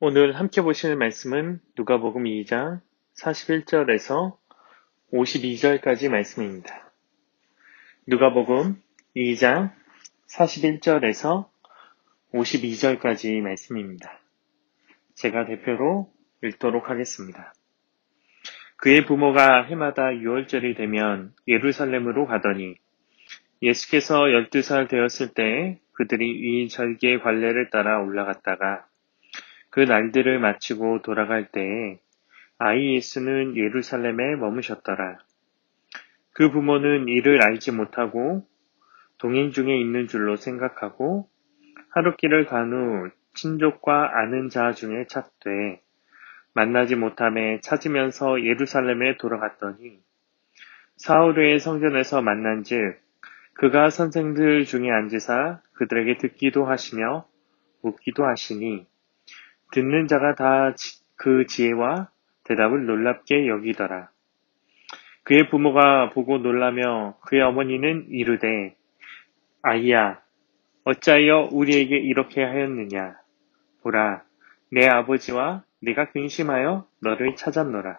오늘 함께 보실 말씀은 누가복음 2장 41절에서 52절까지 말씀입니다. 누가복음 2장 41절에서 52절까지 말씀입니다. 제가 대표로 읽도록 하겠습니다. 그의 부모가 해마다 6월절이 되면 예루살렘으로 가더니 예수께서 12살 되었을 때 그들이 이 절기의 관례를 따라 올라갔다가 그 날들을 마치고 돌아갈 때에 아이 예수는 예루살렘에 머무셨더라. 그 부모는 이를 알지 못하고 동행 중에 있는 줄로 생각하고 하룻길을 간 후 친족과 아는 자 중에 찾되 만나지 못함에 찾으면서 예루살렘에 돌아갔더니 사흘 후에 성전에서 만난즉 그가 선생들 중에 앉으사 그들에게 듣기도 하시며 묻기도 하시니 듣는 자가 다 그 지혜와 대답을 놀랍게 여기더라. 그의 부모가 보고 놀라며 그의 어머니는 이르되 아이야 어찌하여 우리에게 이렇게 하였느냐 보라 내 아버지와 내가 근심하여 너를 찾았노라.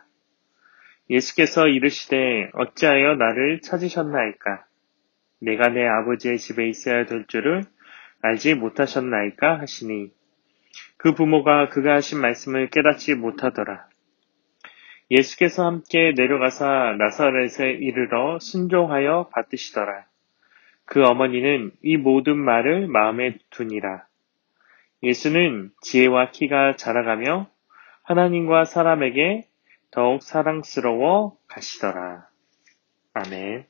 예수께서 이르시되 어찌하여 나를 찾으셨나이까 내가 내 아버지의 집에 있어야 될 줄을 알지 못하셨나이까 하시니 그 부모가 그가 하신 말씀을 깨닫지 못하더라. 예수께서 함께 내려가사 나사렛에 이르러 순종하여 받드시더라. 그 어머니는 이 모든 말을 마음에 두니라. 예수는 지혜와 키가 자라가며 하나님과 사람에게 더욱 사랑스러워 가시더라. 아멘.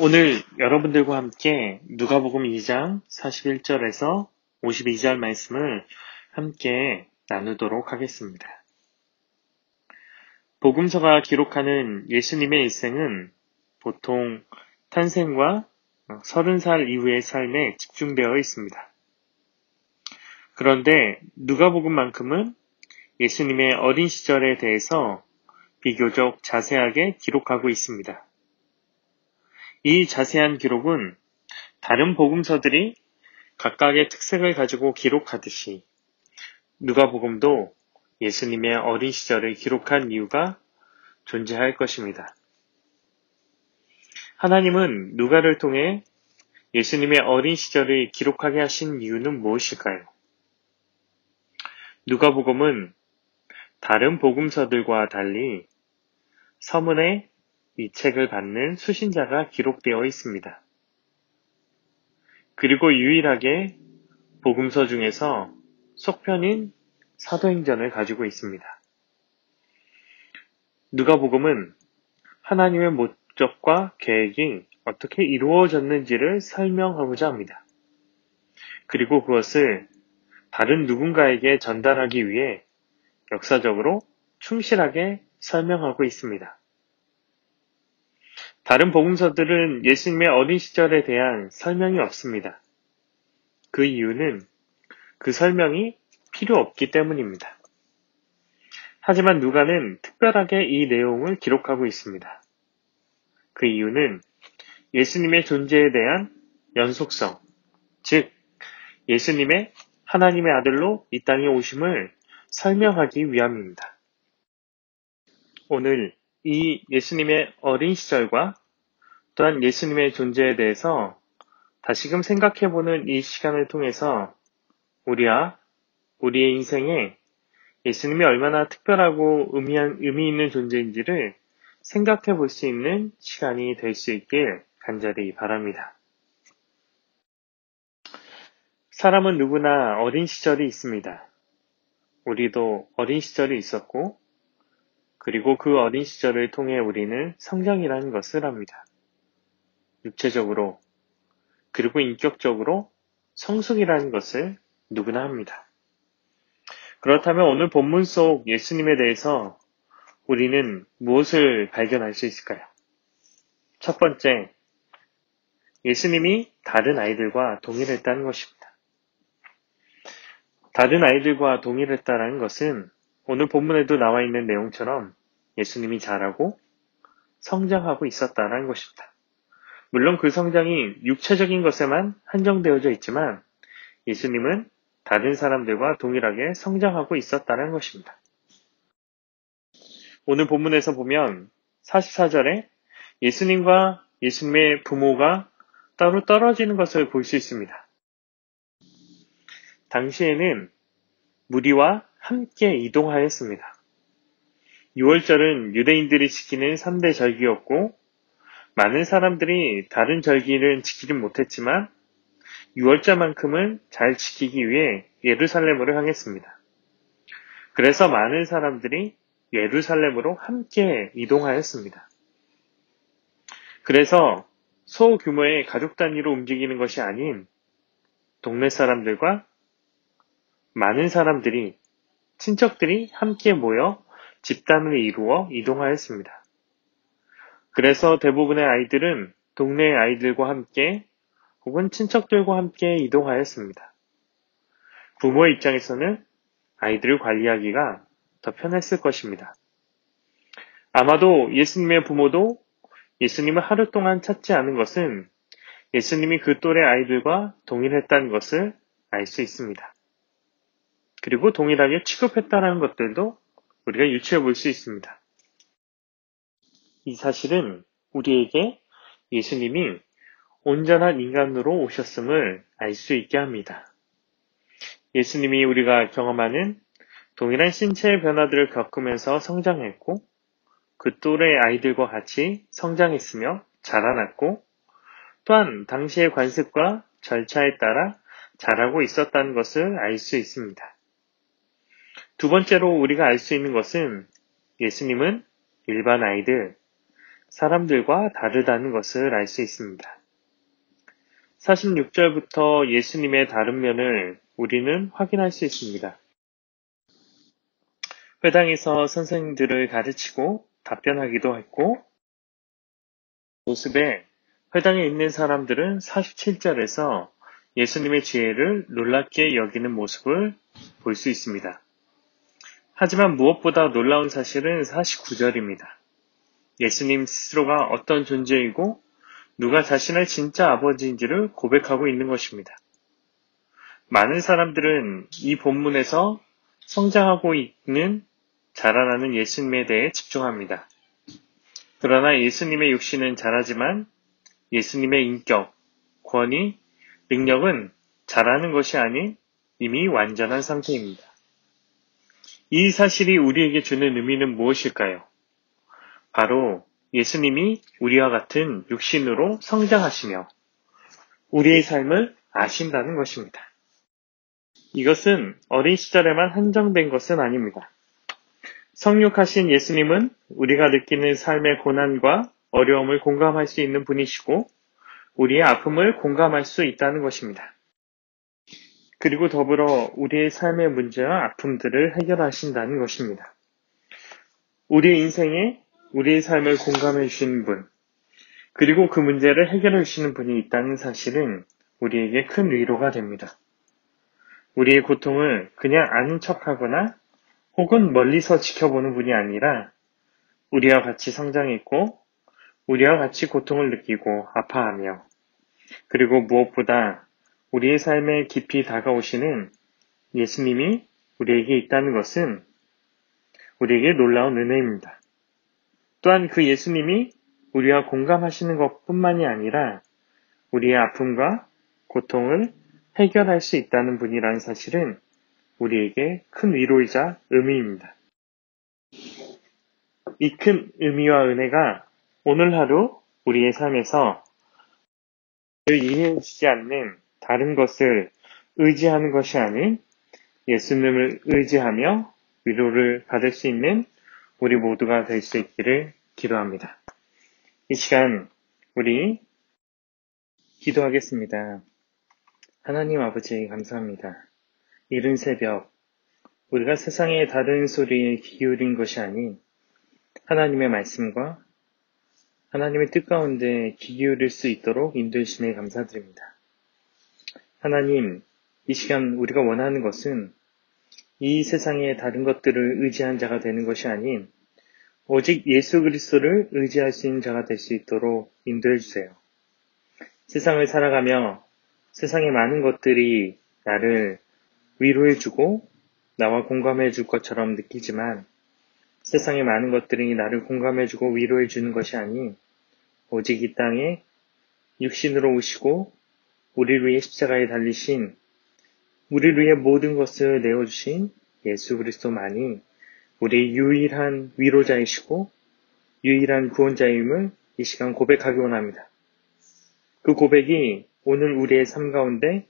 오늘 여러분들과 함께 누가복음 2장 41절에서 52절 말씀을 함께 나누도록 하겠습니다. 복음서가 기록하는 예수님의 일생은 보통 탄생과 30살 이후의 삶에 집중되어 있습니다. 그런데 누가복음만큼은 예수님의 어린 시절에 대해서 비교적 자세하게 기록하고 있습니다. 이 자세한 기록은 다른 복음서들이 각각의 특색을 가지고 기록하듯이 누가복음도 예수님의 어린 시절을 기록한 이유가 존재할 것입니다. 하나님은 누가를 통해 예수님의 어린 시절을 기록하게 하신 이유는 무엇일까요? 누가복음은 다른 복음서들과 달리 서문에 이 책을 받는 수신자가 기록되어 있습니다. 그리고 유일하게 복음서 중에서 속편인 사도행전을 가지고 있습니다. 누가복음은 하나님의 목적과 계획이 어떻게 이루어졌는지를 설명하고자 합니다. 그리고 그것을 다른 누군가에게 전달하기 위해 역사적으로 충실하게 설명하고 있습니다. 다른 복음서들은 예수님의 어린 시절에 대한 설명이 없습니다. 그 이유는 그 설명이 필요 없기 때문입니다. 하지만 누가는 특별하게 이 내용을 기록하고 있습니다. 그 이유는 예수님의 존재에 대한 연속성, 즉 예수님의 하나님의 아들로 이 땅에 오심을 설명하기 위함입니다. 오늘 이 예수님의 어린 시절과 또한 예수님의 존재에 대해서 다시금 생각해보는 이 시간을 통해서 우리와 우리의 인생에 예수님이 얼마나 특별하고 의미 있는 존재인지를 생각해 볼 수 있는 시간이 될 수 있길 간절히 바랍니다. 사람은 누구나 어린 시절이 있습니다. 우리도 어린 시절이 있었고, 그리고 그 어린 시절을 통해 우리는 성장이라는 것을 합니다. 육체적으로, 그리고 인격적으로 성숙이라는 것을 누구나 합니다. 그렇다면 오늘 본문 속 예수님에 대해서 우리는 무엇을 발견할 수 있을까요? 첫 번째, 예수님이 다른 아이들과 동일했다는 것입니다. 다른 아이들과 동일했다는 것은 오늘 본문에도 나와 있는 내용처럼 예수님이 자라고 성장하고 있었다는 것입니다. 물론 그 성장이 육체적인 것에만 한정되어져 있지만 예수님은 다른 사람들과 동일하게 성장하고 있었다는 것입니다. 오늘 본문에서 보면 44절에 예수님과 예수님의 부모가 따로 떨어지는 것을 볼 수 있습니다. 당시에는 무리와 함께 이동하였습니다. 6월절은 유대인들이 지키는 3대 절기였고 많은 사람들이 다른 절기를 지키지 못했지만 6월절만큼은 잘 지키기 위해 예루살렘으로 향했습니다. 그래서 많은 사람들이 예루살렘으로 함께 이동하였습니다. 그래서 소규모의 가족 단위로 움직이는 것이 아닌 동네 사람들과 많은 사람들이, 친척들이 함께 모여 집단을 이루어 이동하였습니다. 그래서 대부분의 아이들은 동네 아이들과 함께 혹은 친척들과 함께 이동하였습니다. 부모의 입장에서는 아이들을 관리하기가 더 편했을 것입니다. 아마도 예수님의 부모도 예수님을 하루 동안 찾지 않은 것은 예수님이 그 또래 아이들과 동일했다는 것을 알 수 있습니다. 그리고 동일하게 취급했다는 것들도 우리가 유추해 볼 수 있습니다. 이 사실은 우리에게 예수님이 온전한 인간으로 오셨음을 알 수 있게 합니다. 예수님이 우리가 경험하는 동일한 신체의 변화들을 겪으면서 성장했고 그 또래 아이들과 같이 성장했으며 자라났고 또한 당시의 관습과 절차에 따라 자라고 있었다는 것을 알 수 있습니다. 두 번째로 우리가 알 수 있는 것은 예수님은 일반 아이들, 사람들과 다르다는 것을 알 수 있습니다. 46절부터 예수님의 다른 면을 우리는 확인할 수 있습니다. 회당에서 선생님들을 가르치고 답변하기도 했고 모습에 회당에 있는 사람들은 47절에서 예수님의 지혜를 놀랍게 여기는 모습을 볼 수 있습니다. 하지만 무엇보다 놀라운 사실은 49절입니다. 예수님 스스로가 어떤 존재이고 누가 자신의 진짜 아버지인지를 고백하고 있는 것입니다. 많은 사람들은 이 본문에서 성장하고 있는 자라나는 예수님에 대해 집중합니다. 그러나 예수님의 육신은 자라지만 예수님의 인격, 권위, 능력은 자라는 것이 아닌 이미 완전한 상태입니다. 이 사실이 우리에게 주는 의미는 무엇일까요? 바로 예수님이 우리와 같은 육신으로 성장하시며 우리의 삶을 아신다는 것입니다. 이것은 어린 시절에만 한정된 것은 아닙니다. 성육하신 예수님은 우리가 느끼는 삶의 고난과 어려움을 공감할 수 있는 분이시고 우리의 아픔을 공감할 수 있다는 것입니다. 그리고 더불어 우리의 삶의 문제와 아픔들을 해결하신다는 것입니다. 우리의 인생에 우리의 삶을 공감해 주시는 분, 그리고 그 문제를 해결해 주시는 분이 있다는 사실은 우리에게 큰 위로가 됩니다. 우리의 고통을 그냥 아는 척하거나 혹은 멀리서 지켜보는 분이 아니라 우리와 같이 성장했고 우리와 같이 고통을 느끼고 아파하며 그리고 무엇보다 우리의 삶에 깊이 다가오시는 예수님이 우리에게 있다는 것은 우리에게 놀라운 은혜입니다. 또한 그 예수님이 우리와 공감하시는 것뿐만이 아니라 우리의 아픔과 고통을 해결할 수 있다는 분이라는 사실은 우리에게 큰 위로이자 의미입니다. 이 큰 의미와 은혜가 오늘 하루 우리의 삶에서 이해해주지 않는 다른 것을 의지하는 것이 아닌 예수님을 의지하며 위로를 받을 수 있는 우리 모두가 될 수 있기를 기도합니다. 이 시간 우리 기도하겠습니다. 하나님 아버지 감사합니다. 이른 새벽 우리가 세상의 다른 소리에 기울인 것이 아닌 하나님의 말씀과 하나님의 뜻 가운데 귀 기울일 수 있도록 인도해주시니 감사드립니다. 하나님, 이 시간 우리가 원하는 것은 이 세상의 다른 것들을 의지한 자가 되는 것이 아닌 오직 예수 그리스도를 의지할 수 있는 자가 될 수 있도록 인도해 주세요. 세상을 살아가며 세상의 많은 것들이 나를 위로해주고 나와 공감해줄 것처럼 느끼지만 세상의 많은 것들이 나를 공감해주고 위로해주는 것이 아닌 오직 이 땅에 육신으로 오시고 우리를 위해 십자가에 달리신 우리를 위해 모든 것을 내어주신 예수 그리스도만이 우리의 유일한 위로자이시고 유일한 구원자임을 이 시간 고백하기 원합니다. 그 고백이 오늘 우리의 삶 가운데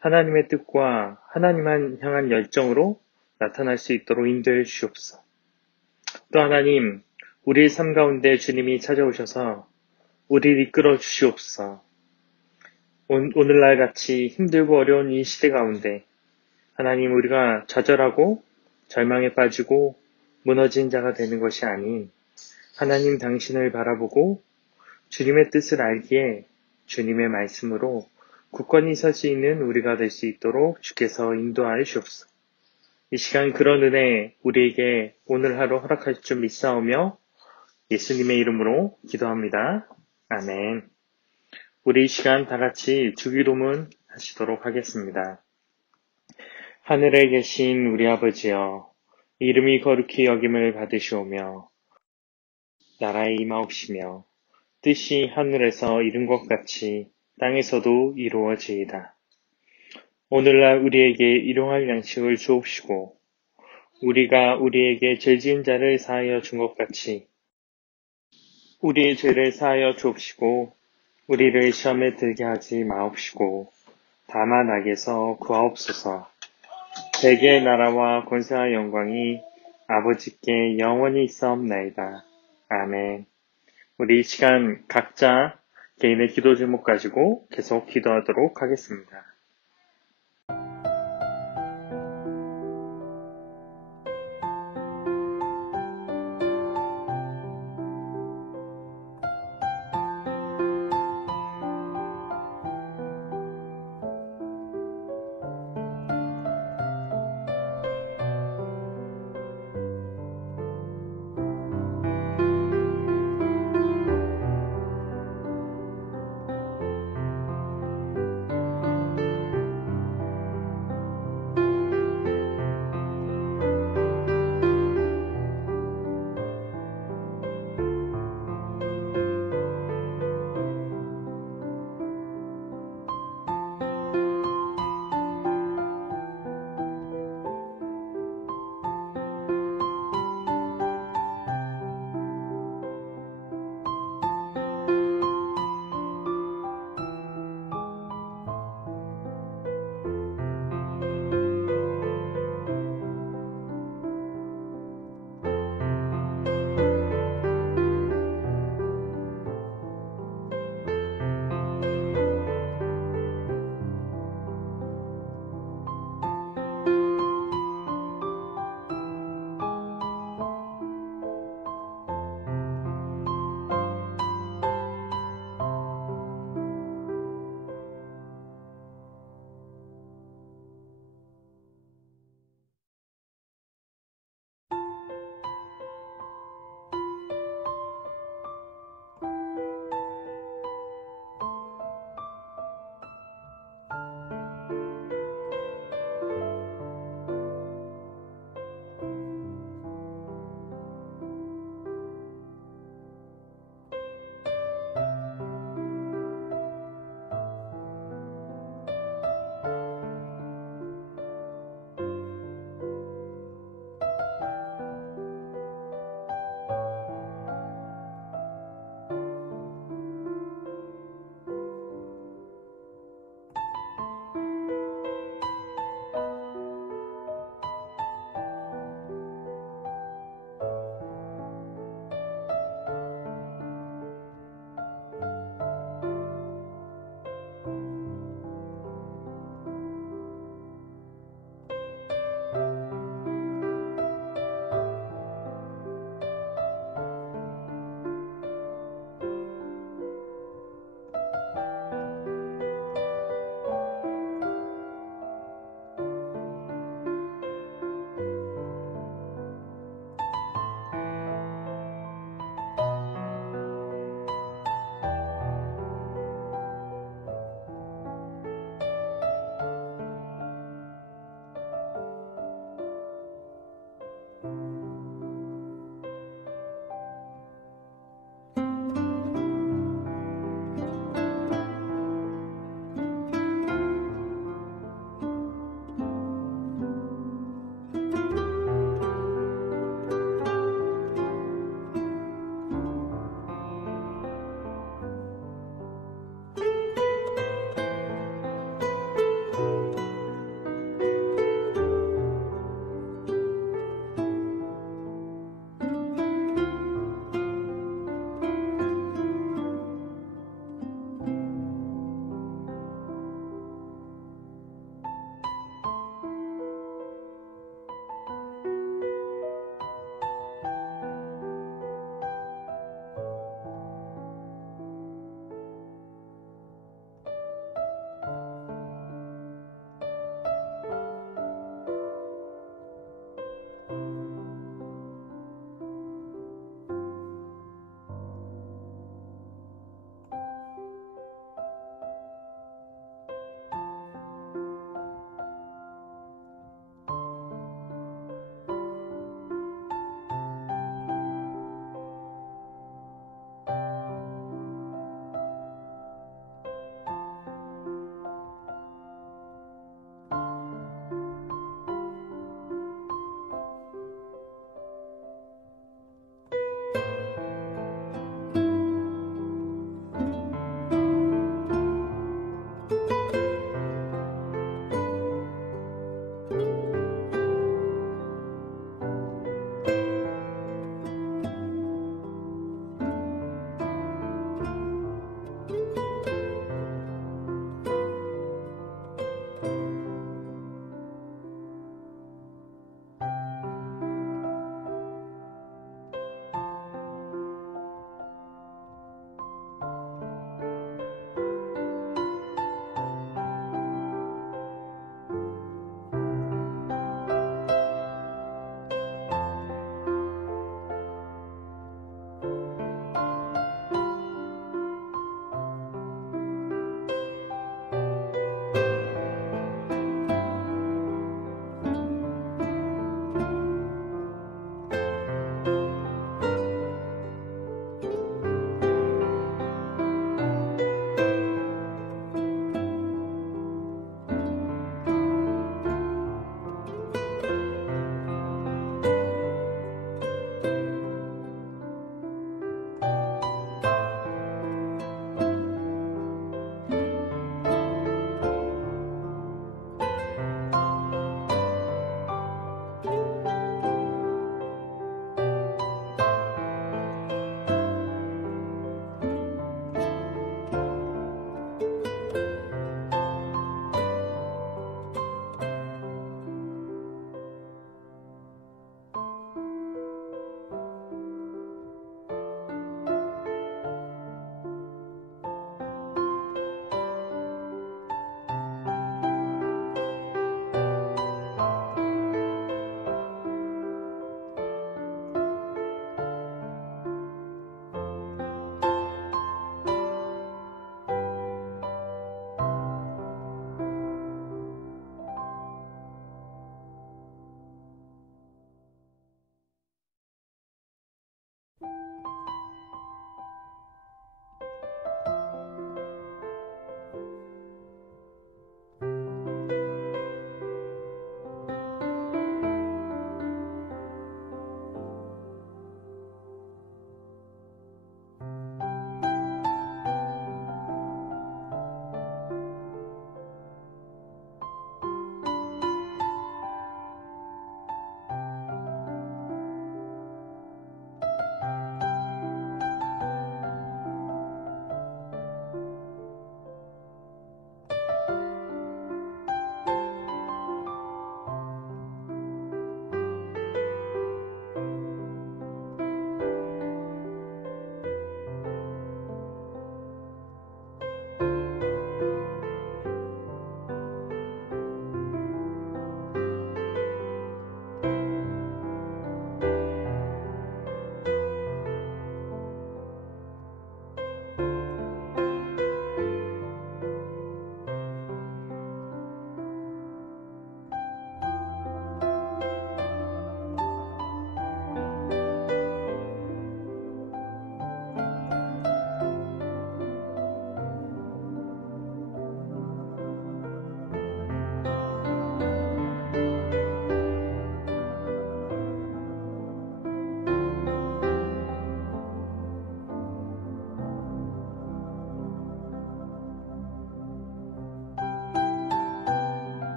하나님의 뜻과 하나님만 향한 열정으로 나타날 수 있도록 인도해 주시옵소서. 또 하나님, 우리의 삶 가운데 주님이 찾아오셔서 우리를 이끌어 주시옵소서. 오늘날 같이 힘들고 어려운 이 시대 가운데 하나님 우리가 좌절하고 절망에 빠지고 무너진 자가 되는 것이 아닌 하나님 당신을 바라보고 주님의 뜻을 알기에 주님의 말씀으로 굳건히 설 수 있는 우리가 될 수 있도록 주께서 인도하여 주옵소서. 이 시간 그런 은혜 우리에게 오늘 하루 허락하실 줄 믿사오며 예수님의 이름으로 기도합니다. 아멘. 우리 이 시간 다 같이 주기도문 하시도록 하겠습니다. 하늘에 계신 우리 아버지여, 이름이 거룩히 여김을 받으시오며 나라에 임하옵시며 뜻이 하늘에서 이룬 것 같이 땅에서도 이루어지이다. 오늘날 우리에게 일용할 양식을 주옵시고 우리가 우리에게 죄 지은 자를 사하여 준 것 같이 우리의 죄를 사하여 주옵시고 우리를 시험에 들게 하지 마옵시고 다만 악에서 구하옵소서. 대개의 나라와 권세와 영광이 아버지께 영원히 있사옵나이다. 아멘. 우리 이 시간 각자 개인의 기도 제목 가지고 계속 기도하도록 하겠습니다.